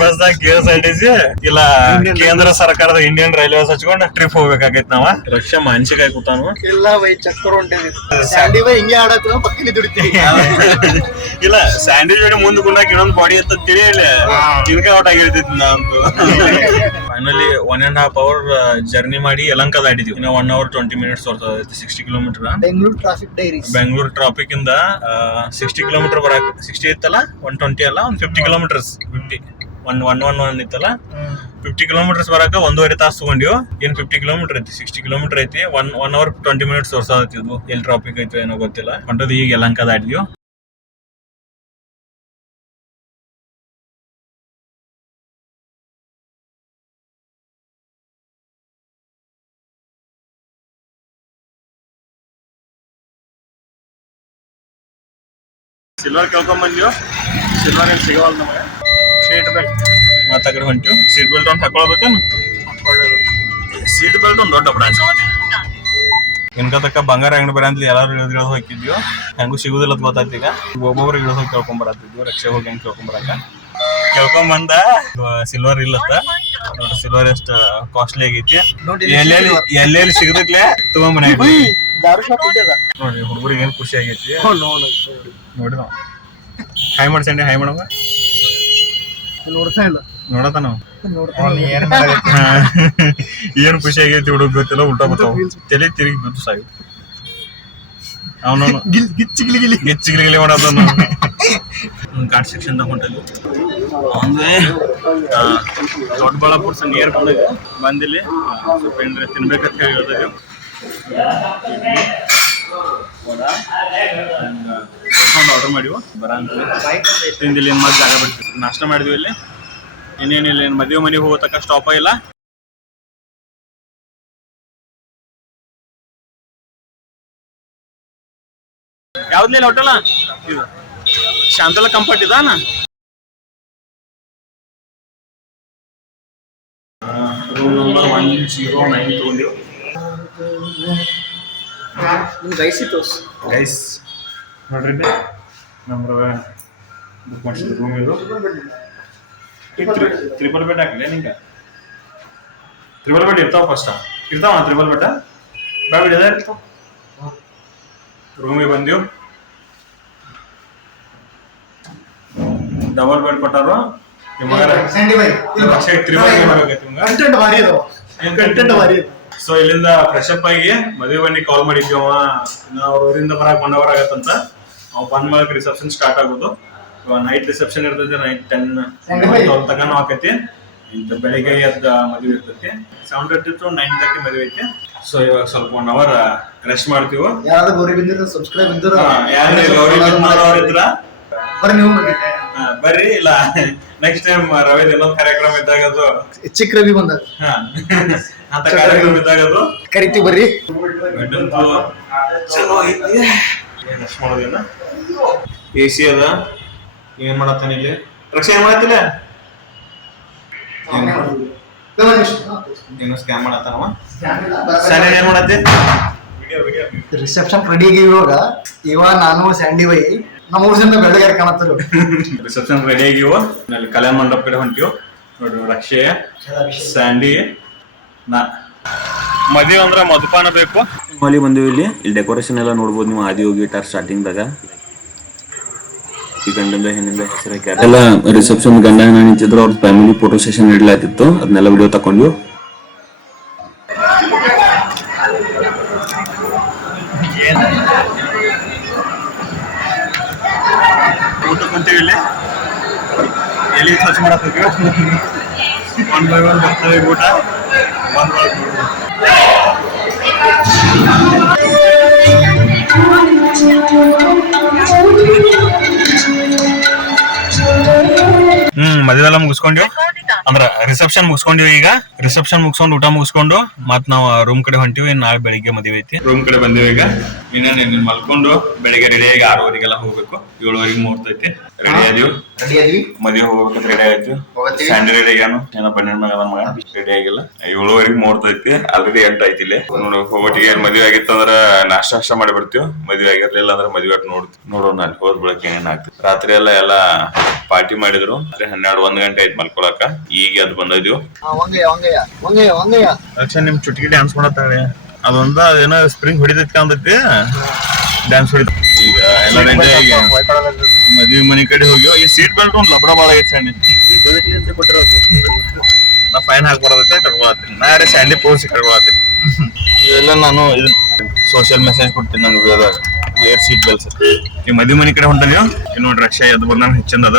ಬಸ್ದಾಗ KSRTC ಇಲ್ಲ ಕೇಂದ್ರ ಸರ್ಕಾರದ ಇಂಡಿಯನ್ ರೈಲ್ವೇಸ್ ಹಚ್ಕೊಂಡು ಟ್ರಿಪ್ ಹೋಗ್ಬೇಕಾಗೈತ್ ನಾವ. ರಕ್ಷಾ ಮಾನಸಿಕಾಯಿ ಕೂತಾನು ಇಲ್ಲ ಬೈ ಚಕ್ಕರ್ ಹೊಂಟೇನಿ. ಸ್ಯಾಂಡಿ ಬೈ ಹಿಂಗೆ ಆಡತ್ತ ಪಕ್ಕನೆ ದುಡಿತೀವಿ. ಇಲ್ಲ ಸ್ಯಾಂಡಿ ಜೋಡಿ ಮುಂದ್ ಗುಂಡಾಕ ಇನ್ನೊಂದ್ ಬಾಡಿ ಅಂತ ತಿಳಿಯಲ್ಲ, ಇದಕ್ಕೆ ಔಟ್ ಆಗಿರ್ತಿತ್ತು ನಾ ಅಂತೂ. ಫೈನಲಿ 1.5 hour ಜರ್ನಿ ಮಾಡಿ ಯಲಹಂಕ ದಾಟಿದ್ವಿ. ಇನ್ನ 1 hour 20 minutes ಬರ್ತದೆ, 60 kilometre. Bengaluru traffic diaries. Bengaluru traffic ಇಂದ 60 ಕಿಲೋಮೀಟರ್ ಬರಾಕ 60 ಇತ್ತಲ್ಲ, 120 ಅಲ್ಲ, 50 ಕಿಲೋಮೀಟರ್ಸ್ 111 ಇತ್ತಲ್ಲ, 50 ಕಿಲೋಮೀಟರ್ಸ್ ಬರಾಕ 1.5 ತಾಸು ತಗೊಂಡಿವ್. ಏನ್ 50 ಕಿಲೋಮೀಟರ್ ಐತಿ, 60 ಕಿಲೋಮೀಟರ್ ಐತಿ. 1 hour 20 minutes ತೋರ್ಸಾತಿದ್ವು. ಎಲ್ಲಿ ಟ್ರಾಫಿಕ್ ಐತಿ ಏನೋ ಗೊತ್ತಿಲ್ಲ. ಹೊಂಟದ್ ಈಗ ಯಲಹಂಕ ದಾಟಿದ್ವಿ. ಸಿಲ್ವರ್ ಕೇಳ್ಕೊಂಡ್ ಬಂದ್ವಿ. ಸಿಲ್ವರ್ ಏನ್ ಸಿಗವಲ್ ನಮಗೆ. ಸೀಟ್ ಬೆಲ್ಟ್ ಮತ್ತ ಆ ಕಡೆ ಹೊಂಟಿವ್. ಸೀಟ್ ಬೆಲ್ಟ್ ಒಂದು ಹಾಕೊಳ್ಬೇಕೇನು? ಸೀಟ್ ಬೆಲ್ಟ್ ಒಂದು ದೊಡ್ಡ ಬ್ರಾಂಚ್. ಇನ್ಕತಕ್ಕ ಬಂಗಾರ ಅಂಗಡಿ ಬರ ಅಂತ ಎಲ್ಲಾರು ಇಳಿದು ಹೋಗಿದ್ವಿ. ಹೆಂಗೂ ಸಿಗುದಿಲ್ಲ ಅಂತ ಗೊತ್ತಾಯ್ತು. ಈಗ ಒಬ್ಬೊಬ್ರು ಇಳಿದು ಹೋಗಿ ಕೇಳ್ಕೊಂಡ್ ಬರತ್ತಿದ್ವಿ. ರಕ್ಷೆ ಹೋಗಿ ಹೆಂಗ್ ಕೇಳ್ಕೊಂಡ್ ಬರಾಕ ಕೇಳ್ಕೊಂಡ್ ಬಂದ. ಸಿಲ್ವರ್ ಇಲ್ಲತ್ತ ನೋಡ್ರಿ. ಸಿಲ್ವರ್ ಎಷ್ಟು ಕಾಸ್ಟ್ಲಿ ಆಗೈತಿ. ಎಲ್ಲೆಲ್ಲಿ ಸಿಗದಕ್ಲೆ ತಗೊಂಡ್ ಮನೆ ನೋಡ್ರಿ. ಹುಡುಗರಿಗೆ ಏನ್ ಖುಷಿ ಆಗೈತಿ ನೋಡಿ. ನಾವು ಹಾಯ್ ಮಾಡ್ಸಂಡಿ. ಹಾಯ್ ಮಾಡವ ನೋಡ್ತಾ ಇಲ್ಲ. ನೋಡತ್ತ ನಾವು ಏನ್ ಏನ್ ಖುಷಿ ಆಗೈತಿ ಹುಡುಗ ಗೊತ್ತಿಲ್ಲ. ಉಲ್ಟಾ ಬರ್ತಾವ. ತಲೆ ತಿರುಗಿ ಬಿದ್ದು ಸಾಗಿ ಅವನು ಗಿಚ್ಚಿಗಿಲಿ ಮಾಡೋದು. ಘಾಟ್ ಸೆಕ್ಷನ್ ಹೊಂಟಲ್ಲಿ ಒಂದು ದೊಡ್ಡಬಳ್ಳಾಪುರ ನಿಯರ್ ಬಂದಿಲ್ಲಿ ಸ್ವಲ್ಪ ಏನ್ರ ತಿನ್ಬೇಕಂತ ಹೇಳಿದೆವು. ಆರ್ಡರ್ ಮಾಡಿವು ತಿಂದಿಲ್ಲಿ ಏನ್ ಮಾಡಿ ಜಾಗ ಬಿಡ್ತೀವಿ. ನಾಷ್ಟ ಮಾಡಿದ್ವಿ. ಇಲ್ಲಿ ಇನ್ನೇನಿಲ್ಲ. ಏನ್ ಮದುವೆ ಮನೆಗೆ ಹೋಗತಕ್ಕ ಸ್ಟಾಪ್ ಇಲ್ಲ. ಯಾವ್ದ್ಲಿಲ್ಲ ಹೋಟೆಲ್ ಇದು ಶಾಂತಲ ಕಂಫರ್ಟ್ ಇದಾನ. ರೂಮ್ ನಂಬರ್ 109 ತಗೊಂಡಿವ್. ಗೈಸ್ ನೋಡ್ರಿ ನಮ್ರ ಬುಕ್ ಮಾಡಿಸಿದ ರೂಮ್ ಇದು. ತ್ರಿಬಲ್ ಬೆಡ್ ಹಾಕ್ಲಿ ನಿಂಗ. ತ್ರಿಬಲ್ ಬೆಡ್ ಇರ್ತಾವ. ಫಸ್ಟ್ ಇರ್ತಾವ ತ್ರಿಬಲ್ ಬೆಡ್ ಬಾಬಿಡ್ ಅದ ಇರ್ತಾವ. ರೂಮಿಗೆ ಬಂದೀವ್. ಡಬಲ್ ಬೆಡ್ ಕೊಟ್ಟಾರು. ಸೊ ಇಲ್ಲಿಂದ ಫ್ರೆಶ್ ಅಪ್ ಆಗಿ ಮದುವೆ ಬನ್ನಿ ಕಾಲ್ ಮಾಡಿದ್ವಿ. ಅವ್ರ ಊರಿಂದ ಬರಕ್ 1 hour ಆಗತ್ತಂತ. ಅವ್ ಬಂದ್ ಮಾಡಕ್ ರಿಸೆಪ್ಷನ್ ಸ್ಟಾರ್ಟ್ ಆಗೋದು. ನೈಟ್ ರಿಸೆಪ್ಷನ್ ಇರ್ತೈತಿ. ನೈಟ್ 10-12 ತನಕ ಆಕೈತಿ. ಬೆಳಿಗ್ಗೆ ಎದ್ದ ಮದುವೆ ಇರ್ತೈತಿ. 7:30 to 9:30 ಮದುವೆ ಐತಿ. ಸೊ ಇವಾಗ ಸ್ವಲ್ಪ 1 hour ರೆಸ್ಟ್ ಮಾಡ್ತೀವಿ. ಯಾರಾದ್ರೂ ಗೌರಿ ಬಿಂದಿರ ಸಬ್ಸ್ಕ್ರೈಬ್ ಇದ್ರ ಬರ್ರಿ. ಇಲ್ಲ ನೆಕ್ಸ್ಟ್ ಟೈಮ್ ರವಿ ಇನ್ನೊಂದು ಕಾರ್ಯಕ್ರಮ ಇದ್ದಾಗ ಅದು ಚಿಕ್ಕ ರವಿ ಬಂದಾಗ ಅಂತ ಕಾರ್ಯಕ್ರಮ ಇದ್ದಾಗ ಅದು ಕರಿತೀವಿ. ಬರ್ರಿ. ಚಲೋ ಐತಿ. ರೆಸ್ಟ್ ಮಾಡೋದೇನ. AC ಅದ. ಏನ್ ಮಾಡತ್ತಾನ ಇಲ್ಲಿ ರಕ್ಷೆ? ಏನ್ ಮಾಡತ್ತಿಲ್ಲ? ಏನು ಸ್ಕ್ಯಾನ್ ಮಾಡತ್ತಾನವ. ಸ್ಯಾನಿ ಏನ್ ಮಾಡತ್ತೆ? ರಿಸೆಪ್ಷನ್ ರೆಡಿ ಆಗಿರುವಾಗ ನಾನು ಸ್ಯಾಂಡಿ ಬೈ ನಮ್ಮ ಊರ್ ಜನ ಬೆಳಗಾರ ಕಾಣತ್ತಾರ. ರಿಸೆಪ್ಷನ್ ರೆಡಿ ಆಗಿವ. ಅಲ್ಲಿ ಕಲ್ಯಾಣ ಮಂಟಪ ಕಡೆ ಹೊಂಟಿವ್ ನೋಡ್ರಿ. ರಕ್ಷೆ, ಸ್ಯಾಂಡಿ, ನಾ. ಮದುವೆ ಅಂದ್ರ ಮಧುಪಾನ ಬೇಕು. ಅಲ್ಲಿ ಬಂದಿವಿ. ಇಲ್ಲಿ ಡೆಕೋರೇಷನ್ ಎಲ್ಲ ನೋಡ್ಬೋದು ನೀವು. ಆದಿಯೋಗಿ ಟಾರ್ ಸ್ಟಾರ್ಟಿಂಗ್ ದಾಗ ಈ ಗಂಡಂದ ಹೆಣ್ಣಿಂದ ಹೆಸರು ಹಾಕ್ಯಾರ. ಎಲ್ಲ ರಿಸೆಪ್ಷನ್ ಗಂಡ ಹೆಣ್ಣ ನಿಂತಿದ್ರು. ಅವ್ರ ಫ್ಯಾಮಿಲಿ ಫೋಟೋ ಸೆಷನ್ ಇಡ್ಲಾತಿತ್ತು. ಅದನ್ನೆಲ್ಲ ವಿಡಿಯೋ ತಕೊಂಡ್ವಿ. ಊಟ ಕುಂತೀವಿ. ಇಲ್ಲಿ ಎಲ್ಲಿ ಸ್ವಚ್ಛ ಮಾಡತ್ತೀವಿ. 1 by 1 ಬರ್ತವೆ ಊಟ. ಮದುವೆ ಎಲ್ಲ ಮುಗಿಸ್ಕೊಂಡ್ವಿ. ಅಂದ್ರ ರಿಸೆಪ್ಷನ್ ಮುಗಿಸ್ಕೊಂಡ್ವಿ. ಈಗ ರಿಸೆಪ್ಷನ್ ಮುಗಿಸ್ಕೊಂಡು ಊಟ ಮುಗಿಸ್ಕೊಂಡು ಮತ್ ನಾವ್ ರೂಮ್ ಕಡೆ ಹೊಂಟಿವಿ. ನಾಳೆ ಬೆಳಿಗ್ಗೆ ಮದುವೆ ಐತಿ. ರೂಮ್ ಕಡೆ ಬಂದಿವಿ. ಈಗ ಇನ್ನೇನು ಮಲ್ಕೊಂಡು ಬೆಳಿಗ್ಗೆ ರೆಡಿ ಆಗಿ 6:00 ಹೋಗ್ಬೇಕು. 7:00 ಮುಹೂರ್ತ ಐತಿ. ರೆಡಿ ಆದಿವಿ. ಮದುವೆ ಹೋಗ್ಬೇಕಂತ ರೆಡಿ ಆಯ್ತು. ಸ್ಯಾಂಡಿ ರೆಡಿ ಆಗ್ಯಾನು. ಏನೋ ಬಣ್ಣ ಮಗ ರೆಡಿ ಆಗಿಲ್ಲ. 7:00 ಮುಹೂರ್ತ ಐತಿ. ಆಲ್ರೆಡಿ 8 ಆಯ್ತು. ಇಲ್ಲಿ ಹೋಗೋಟಿಗೆ ಮದುವೆ ಆಗಿತ್ತಂದ್ರ ನಾಷ್ಟ ಮಾಡಿ ಬರ್ತೀವಿ. ಮದುವೆ ಆಗಿರ್ಲಿಲ್ಲ ಅಂದ್ರೆ ಮದುವೆ ನೋಡೋಣ. ಅಲ್ಲಿ ಹೋದ್ ಬೆಳಗ್ಗೆ ಏನಾಗ್ತದೆ. ರಾತ್ರಿ ಎಲ್ಲ ಪಾರ್ಟಿ ಮಾಡಿದ್ರು. 12-1 ಗಂಟೆ ಆಯ್ತು ಮಲ್ಕೊಳಕ. ಈಗ ಅದ್ ಬಂದಿದ್ವಿ. ನಿಮ್ ಚುಟ್ಕಿ ಡ್ಯಾನ್ಸ್ ಮಾಡತ್ತಾಳೆ. ಅದೊಂದ ಏನೋ ಸ್ಪ್ರಿಂಗ್ ಹೊಡಿತೈತಿ ಕಾಣ್ತೈತಿ. ಡ್ಯಾನ್ಸ್ ಹೊಡಿತ. ಈಗ ಎಲ್ಲ ರೆಡಿ ಆಗಿ ಮದ್ವಿ ಮನೆ ಕಡೆ ಹೋಗಿ. ಈ ಸೀಟ್ ಬೆಲ್ಟ್ ಒಂದ್ ಲಬ್ರ ಬಾಳ ಆಗೈತಿ. ಸ್ಯಾಂಡಿ ನಾ ಫೈನ್ ಹಾಕ್ಬಾರ್ದೈತೆ ಕಟ್ಕೊಳತ್ತೀನಿ. ನಾ ಯಾರೇ ಸ್ಯಾಂಡಿ ಪೋಸ್ಟ್ ಕಟ್ಕೊಳತ್ತೀನಿ. ಇವೆಲ್ಲ ನಾನು ಇದನ್ನ ಸೋಷಿಯಲ್ ಮೆಸೇಜ್ ಕೊಡ್ತೀನಿ. ನಂಗೆ ವೇರ್ ಸೀಟ್ ಬೆಲ್ಟ್ಸ್. ಈ ಮದ್ವಿ ಮನೆ ಕಡೆ ಹೊಂಟಲ್ಲಿ ನೋಡ್ರಿ. ರಕ್ಷೆ ಎದ್ದು ಬಂದ ಹೆಚ್ಚಿಂದ ಅದ.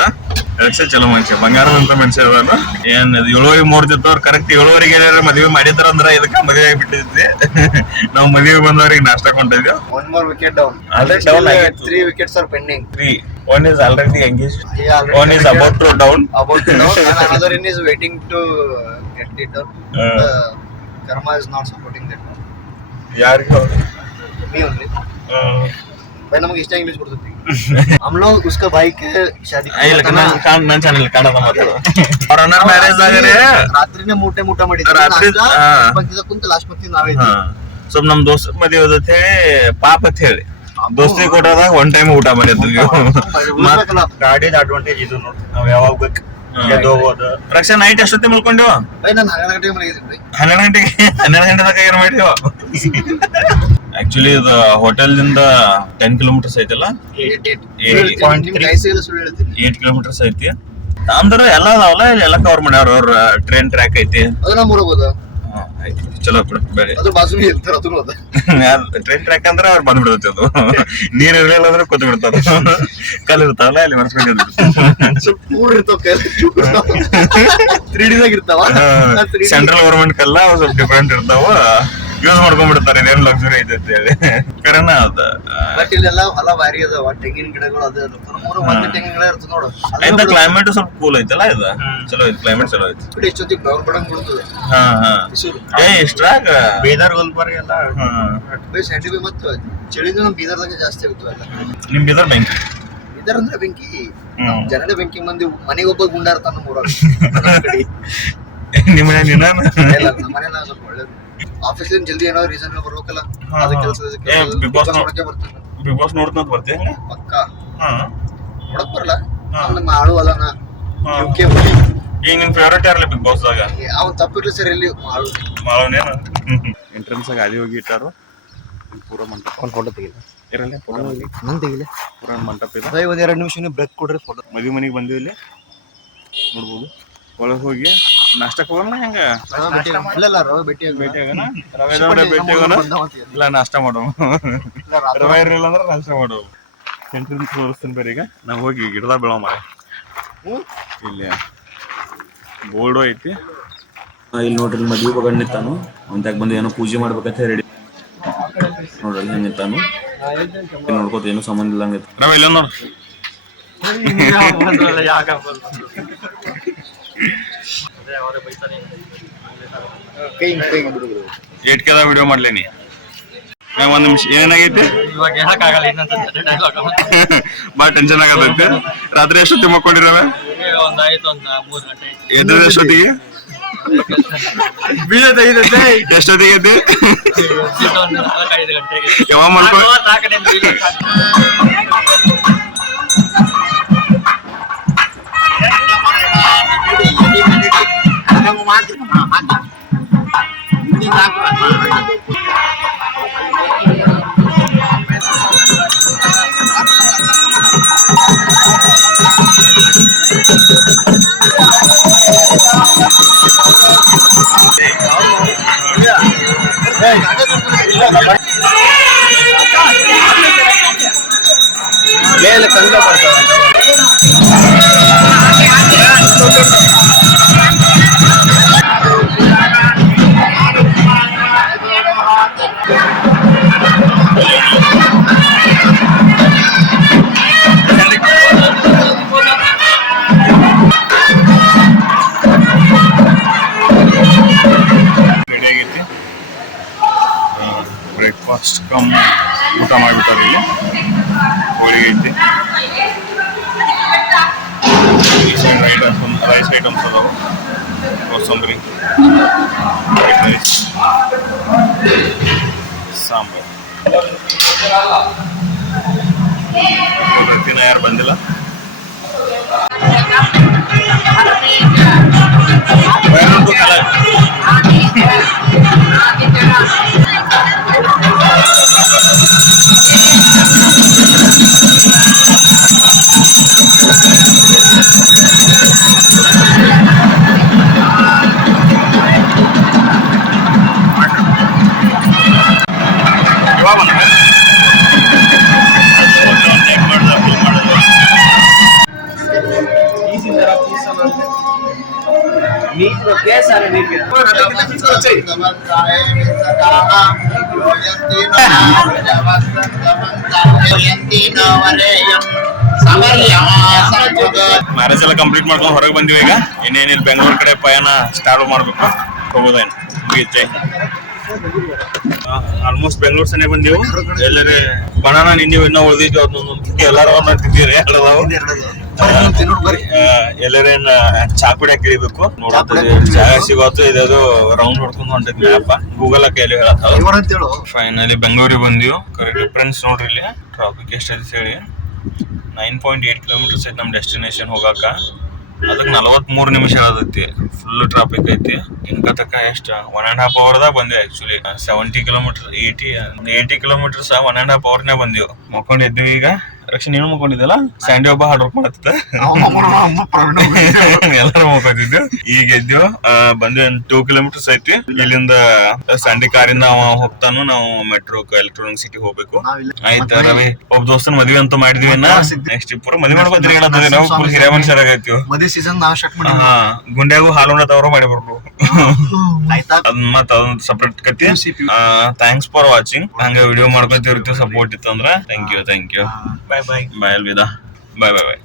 ರಕ್ಷೆ ಚಲೋ ಮನುಷ್ಯ, ಬಂಗಾರದಂತ ಮನುಷ್ಯ ಅದ. ಏನ್ 7:00 ಮುಹೂರ್ತ ಅವ್ರು ಕರೆಕ್ಟ್ 7:00 ಮದ್ವೆ ಮಾಡಿದಾರ ಅಂದ್ರ ಇದಕ್ಕ ಮದ್ವೆ ಆಗಿಬಿಟ್ಟಿದ್ವಿ. ನಾವ್ ಮದ್ವೆ ಬಂದವ್ರಿಗೆ ನಾಷ್ಟ ಕೊಂಡಿದ್ವಿ. 1 more wicket down. Already down ಆಗಿತ್ತು. 3 wickets are pending. 3. One is already engaged. Yeah, One is about to down. And another one is waiting to get it down. Karma is not supporting that. ಯಾರಿಗೆ? Me only. भाई नಮಗೆ ಇಷ್ಟ ಇಂಗ್ಲಿಷ್ ಬರ್ತೈತಿ हम लोग उसका भाई के शादी ಇಲ್ಲ ನನ್ನ ಚಾನೆಲ್ ಕನ್ನಡ ಮಾತಾಡೋ ಅವ್ರ ಅಣ್ಣ ಮ್ಯಾರೇಜ್ ಆಗರೆ ರಾತ್ರಿನೇ ಊಟ ಮಾಡಿದ್ವಿ ರಾತ್ರಿ ಬಂದಿದ್ದ ಕುಂತ ಲಾಸ್ಟ್ ಮಂತ್ ನಾವೇ ಸ್ವಲ್ಪ ನಮ್ ದೋಸ್ತ ಮದುವೆ ಅಂತ ಹೇಳಿ ಪಾಪ ಅಂತ ಹೇಳಿ ದೋಸ್ತಿ ಕೊಟ್ಟಾದಾಗ ಒನ್ ಟೈಮ್ ಊಟ ಮಾಡಿದ್ವಿ ಗಾಡಿದ ಅಡ್ವಾಂಟೇಜ್ ಇದು ನೋಡಿ ನಾವ್ ಯಾವಾಗ ಬೇಕು ಎದ್ದೋಗೋದು. ರಕ್ಷಾ ನೈಟ್ ಎಷ್ಟೊತ್ತಿ ಮಲ್ಕೊಂಡಿವ ನಾನು 12 ಗಂಟೆಗೆ ಮಲಗಿದ್ದೀನಿ 12 ಗಂಟೆದಾಗ ಏನ್ ಮಾಡಿವ ಆಕ್ಚುಲಿ ಇದು ಹೋಟೆಲ್ ದಿಂದ 10 ಕಿಲೋಮೀಟರ್ಸ್ ಐತಲ್ಲ 8 ಕಿಲೋಮೀಟರ್ಸ್ ಐತಿ ಅಂದ್ರೆ ಎಲ್ಲ ಅದಾವಲ್ಲ ಎಲ್ಲ ಕವರ್ ಮಾಡ್ಯಾರ ಅವ್ರ ಟ್ರೈನ್ ಟ್ರ್ಯಾಕ್ ಐತಿ ಅದು ನಮ್ಮ ಊರಾಗ ಆಯ್ತು ಚಲೋ ಬಿಡ ಬೇರೆ ಅದ್ರ ಬಾಜುನೇ ಇರ್ತಾರೆ ಅದನ್ನು ಅದ ಟ್ರೈನ್ ಟ್ರ್ಯಾಕ್ ಅಂದ್ರೆ ಅವ್ರು ಬಂದ್ಬಿಡುತ್ತೆ ಅದು ನೀರ್ ಇರಲಿಲ್ಲ ಅಂದ್ರೆ ಕೂತ್ ಬಿಡ್ತಾರ ಕಲ್ ಇರ್ತಾವಲ್ಲ ಅಲ್ಲಿ ಮರ್ಸ್ಕೊಂಡು ಸ್ವಲ್ಪ ಮೂರ್ ಇರ್ತಾವ 3D ದಾಗ ಇರ್ತಾವ ಸೆಂಟ್ರಲ್ ಗವರ್ಮೆಂಟ್ ಕಲ್ಲ ಅವು ಸ್ವಲ್ಪ ಡಿಫ್ರೆಂಟ್ ಇರ್ತಾವ ಯೂಸ್ ಮಾಡ್ಕೊಂಡ್ಬಿಡ್ತಾರೆ ಏನ್ ಲಕ್ಸುರಿ ಐತೆ ಅಂತ ಹೇಳಿ ಕರೆನ ಅದ ಬಟ್ ಇಲ್ಲೆಲ್ಲ ಹೊಲ ಭಾರಿ ಅದಾವ ತೆಂಗಿನ ಗಿಡಗಳು ಅದ ನಮ್ಮೂರ ಒಂದೇ ತೆಂಗಿನ ಗಿಡ ಇರ್ತದೆ ನೋಡು ಆಯ್ತ ಕ್ಲೈಮೇಟ್ ಸ್ವಲ್ಪ ಕೂಲ್ ಐತಲ್ಲ ಇದು ಚಲೋ ಐತಿ ಕ್ಲೈಮೇಟ್ ಚಲೋ ಐತಿ ಬಿಡಿ ಎಷ್ಟೊತ್ತಿಗೆ ಬೆವರು ಬಡಂಗ್ ಬಿಡ್ತದೆ ಏ ಇಷ್ಟ್ರಾಗ ಬೀದರ್ ಗುಲ್ಬರ್ಗ ಎಲ್ಲ ಸ್ಯಾಂಡಿಬಿ ಮತ್ತು ಚಳಿದು ನಮ್ಮ ಬೀದರ್ದಾಗ ಜಾಸ್ತಿ ಇರ್ತವೆ ನಿಮ್ ಬೀದರ್ ಬೆಂಕಿ ಬೀದರ್ ಅಂದ್ರೆ ಬೆಂಕಿ ಜನನೇ ಬೆಂಕಿ ಮಂದಿ ಮನೆಗೆ ಒಬ್ಬ ಗುಂಡ ಇರ್ತಾನ ನಮ್ಮ ಊರಾಗ ನಿಮ್ಮ ಮನೆ ನೀನ ನಮ್ಮ ಮನೆಲ್ಲ ಸ್ವಲ್ಪ ಒಳ್ಳೇದು ಆಫೀಸ್ ಜಲ್ದಿ ಏನಾದ್ರು ರೀಸನ್ ಬರ್ಬೇಕಲ್ಲ ಅದ ಕೆಲಸ ಬಿಗ್ ಬಾಸ್ ನೋಡಕ್ಕೆ ಬರ್ತೀನಿ ಬಿಗ್ ಬಾಸ್ ನೋಡ್ಕೊಂತ ಬರ್ತೀನಿ ಪಕ್ಕ ನೋಡಕ್ ಬರಲ್ಲ ನಮ್ಮ ಆಳು ಅಲ್ಲನ ಯುಕೆ ಈಗ ನಿನ್ ಫೇವರೇಟ್ ಯಾರಲ್ಲ ಬಿಗ್ ಬಾಸ್ ದಾಗ ಅವ್ನು ತಪ್ಪಿರ್ಲಿ ಸರ್ ಇಲ್ಲಿ ಆಳು ಮಾಳವನೇನ ಎಂಟ್ರೆನ್ಸ್ ಆಗ ಅಲ್ಲಿ ಹೋಗಿ ಇಟ್ಟಾರು ಪೂರ ಮಂಟಪ ಒಂದು ಫೋಟೋ ತೆಗಿಲ್ಲ ಇರಲ್ಲ ನಂಗೆ ತೆಗಿಲ್ಲ ಪೂರ ಮಂಟಪ ಇದೆ ಅದೇ ಒಂದ್ 2 ನಿಮಿಷ ಬ್ರೇಕ್ ಕೊಡ್ರಿ ಫೋಟೋ ಮದುವೆ ಮನೆಗೆ ಬಂದಿವಿ ಇಲ್ಲಿ ನೋಡ್ಬೋದು ಒಳಗೆ ಹೋಗಿ ನಾಷ್ಟಕ್ಕೆ ಹೋಗೋಣ ಹೆಂಗ ಇಲ್ಲ ರವೆ ಭೇಟಿ ಆಗೋಣ ರವೆ ಭೇಟಿ ಆಗೋಣ ಇಲ್ಲ ನಾಷ್ಟ ಮಾಡೋಣ ರವೆ ಇರಲಿಲ್ಲ ಅಂದ್ರೆ ನಾಷ್ಟ ಮಾಡೋಣ ಎಂಟ್ರೆನ್ಸ್ ತೋರಿಸ್ತೀನಿ ಬೇರೆ ಈಗ ನಾವು ಹೋಗಿ ಗಿಡದಾಗ ಬೆಳೋ ಮರ ಇಲ್ಲಿ ಬೋರ್ಡು ಐತಿ ಇಲ್ಲಿ ನೋಡ್ರಿ ಮದ್ವೆ ಬಗಡ್ ನಿಂತಾನು ಅಂತಾಗ ಬಂದು ಏನೋ ಪೂಜೆ ಮಾಡ್ಬೇಕಂತ ರೆಡಿ ನೋಡ್ರಿ ಹೆಂಗ್ ನಿಂತಾನು ನೋಡ್ಕೋತ ಏನು ಸಂಬಂಧ ಇಲ್ಲ ಹಂಗೈತಿ ರವೆ ಇಲ್ಲ ನೋಡು ಏಟ್ಕೆದ ವಿಡಿಯೋ ಮಾಡ್ಲೇನಿ ಒಂದ್ ನಿಮಿಷ ಏನಾಗೈತಿ ಬಾ ಟೆನ್ಷನ್ ಆಗತೈತಿ ರಾತ್ರಿ ಎಷ್ಟೊತ್ತಿಗೆ ಮಕ್ಕೊಂಡಿರವೆ ಎದ್ರ ಎಷ್ಟೊತ್ತಿಗೆ ಬೀಜ ತೆಗಿತೈತೆ ಎಷ್ಟೊತ್ತಿಗೆ ಐತಿ ಯಾವಾಗ ಮಾಡ್ಕೊಂಡು ಮೇಲೆ ಕಂದ ಬರ್ತಾರೆ ರೆಡಿ ಆಗೈತಿ ಬ್ರೇಕ್ಫಾಸ್ಟ್ ಕಮ್ ಊಟ ಮಾಡಿಬಿಟ್ಟಾರೆ ಇಲ್ಲಿ ಹೋಳಿಗೆ ಐತಿ ರೈಸ್ ಐಟಮ್ಸ್ ಅದಾವು ಕೋಸಂಬರಿ ರೈಸ್ ಸಾಂಬಾರು ದಿನ ಯಾರು ಬಂದಿಲ್ಲ ಮ್ಯಾರೇಜ್ ಎಲ್ಲ ಕಂಪ್ಲೀಟ್ ಮಾಡ್ಕೊಂಡು ಹೊರಗೆ ಬಂದಿವಿ ಈಗ ಇನ್ನೇನಿಲ್ಲ ಬೆಂಗಳೂರು ಕಡೆ ಪಯಣ ಸ್ಟಾರ್ಟ್ ಮಾಡ್ಬೇಕು ಹೋಗೋದೇನು ಮುಗಿಯುತ್ತೆ ಆಲ್ಮೋಸ್ಟ್ ಬೆಂಗಳೂರು ಸನೇ ಬಂದೀವು. ಎಲ್ಲರೇ ಬನಾನ ನಿನ್ನೆ ಇನ್ನೂ ಉಳಿದಿದ್ವಿ, ಅದನ್ನೊಂದು ಎಲ್ಲಾರು ತಿಂತೀರಿ ಎಲ್ಲರೇನ್ ಚಾ ಕುಡಿಯಕ್ ಇಳಿಬೇಕು ನೋಡತ್ತೀವಿ. ಜಾಗ ಸಿಗೋತು ಇದದು ರೌಂಡ್ ಹೊಡ್ಕೊಂಡು ಹೊಂಟಿದ್ವಿ ಮ್ಯಾಪ ಗೂಗಲ್ ಕೈಲಿ ಹೇಳತ್ತಾವ. ಫೈನಲಿ ಬೆಂಗಳೂರಿಗೆ ಬಂದಿವು. ಡಿಫ್ರೆನ್ಸ್ ನೋಡ್ರಿ ಇಲ್ಲಿ ಟ್ರಾಫಿಕ್ ಎಷ್ಟೈತಿ ಹೇಳಿ. 9.8 ಕಿಲೋಮೀಟರ್ಸ್ ಐತಿ ನಮ್ ಡೆಸ್ಟಿನೇಷನ್ ಹೋಗಾಕ. ಅದಕ್ಕೆ 43 ನಿಮಿಷ ಆಗತೈತಿ. ಫುಲ್ ಟ್ರಾಫಿಕ್ ಐತಿ. ಇನ್ಕ ತಕ್ಕ ಎಷ್ಟ 1.5 ಅವರ್ದಾಗ ಬಂದೆ. ಆಕ್ಚುಲಿ 70 ಕಿಲೋಮೀಟರ್ 80 ಕಿಲೋಮೀಟರ್ಸ್ 1.5 ಅವರ್ನೇ ಬಂದಿವ್. ಮಕ್ಕೊಂಡಿದ್ವಿ. ಈಗ ರಕ್ಷಣೆ ನೀನು ಮಕ್ಕೊಂಡಿದ್ದಲ್ಲ, ಸ್ಯಾಂಡಿ ಒಬ್ಬ ಹಾರ್ಡ್ ವರ್ಕ್ ಮಾಡತ್ತ ಎಲ್ಲರೂ ಮಕ್ಕೊಂಡಿದ್ದು. ಈಗ ಎದ್ದೇವು ಬಂದ್ವಿ. 2 ಕಿಲೋಮೀಟರ್ಸ್ ಐತಿ ಇಲ್ಲಿಂದ. ಸ್ಯಾಂಡಿ ಕಾರಿಂದ ಅವ ಹೋಗ್ತಾನು, ನಾವು ಮೆಟ್ರೋ ಎಲೆಕ್ಟ್ರಾನಿಕ್ ಸಿಟಿ ಹೋಗ್ಬೇಕು. ಆಯ್ತಾ ರವಿ, ಒಬ್ಬ ದೋಸ್ತನ ಮದ್ವೆ ಅಂತೂ ಮಾಡಿದ್ವಿ. ನೆಕ್ಸ್ಟ್ ಪೂರ ಮದ್ವೆ ಮಾಡ್ಕೊತೀರಿ ನಾವು ಫುಲ್ ಹಿರಿಯ ಮನುಷ್ಯರಾಗೈತಿವ್. ಮದ್ವೆ ಸೀಸನ್ ನಾವ್ ಸ್ಟಾರ್ಟ್ ಮಾಡಿ ಗುಂಡ್ಯಾಗು ಹಾಲು ಉಣ್ಣತವ್ರು ಮಾಡಿ ಬರ್ಬೇಕು. ಮತ್ತ ಅದೊಂದು ಸಪ್ರೇಟ್ ಕತಿ. Thanks for watching. ಹಂಗ ವಿಡಿಯೋ ಮಾಡ್ಕೊತಿರ್ತೀವಿ. ಸಪೋರ್ಟ್ ಇತ್ತು ಅಂದ್ರ thank you. Bye bye. Bye ಅಲ್ವಿದಾ. Bye bye bye.